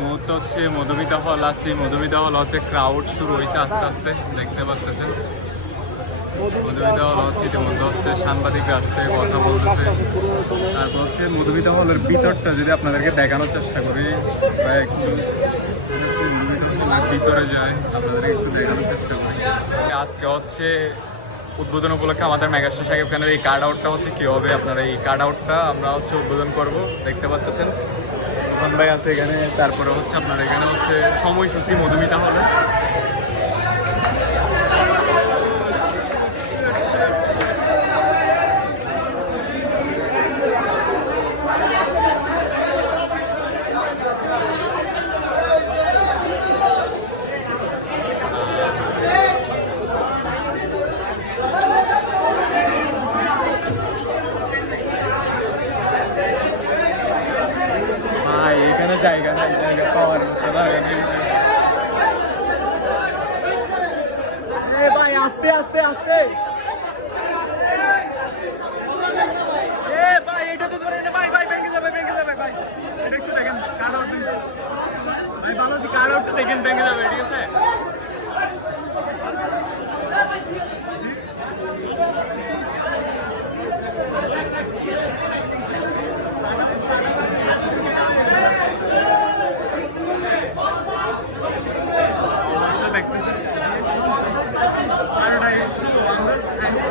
মুহূর্তে হচ্ছে? মধুমিতা হল আসছি। মধুমিতা হল হচ্ছে ক্রাউড শুরু হয়েছে আস্তে আস্তে, দেখতে পাচ্ছেন মধুমিতা হল হচ্ছে ইতিমধ্যে হচ্ছে সাংবাদিকরা আসছে, কথা বলতেছে। তারপর হচ্ছে মধুমিতা হলের ভিতরটা যদি আপনাদেরকে দেখানোর চেষ্টা করি, বা একটু ভিতরে যায়, আপনাদেরকে একটু দেখানোর চেষ্টা করি। আজকে হচ্ছে উদ্বোধন উপলক্ষে আমাদের মেগাস্টার সাহেব খানের এই কার্ড আউটটা হচ্ছে কি হবে? আপনারা এই কার্ড আউটটা আমরা হচ্ছে উদ্বোধন করব, দেখতে পাচ্ছেন রোহন ভাই আছে এখানে তারপরে হচ্ছে আপনার এখানে হচ্ছে সময়সূচি মধুমিতা হলে ভাই এখানে জায়গা নাই জায়গা পাওয়ার মতো না এখানে ভাই, আস্তে আস্তে আস্তে। ভাই ভালো কাট আউটটা দেখেন, ভেঙে যাবে, ঠিক আছে অবস্থা দেখতেছেন আর ওটা একটু আমরা আমি তিনটে দেখি দেখেন দেখেন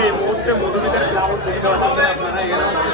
এই মুহূর্তে মধুমিতার ক্লাউড আপনারা এখানে হচ্ছে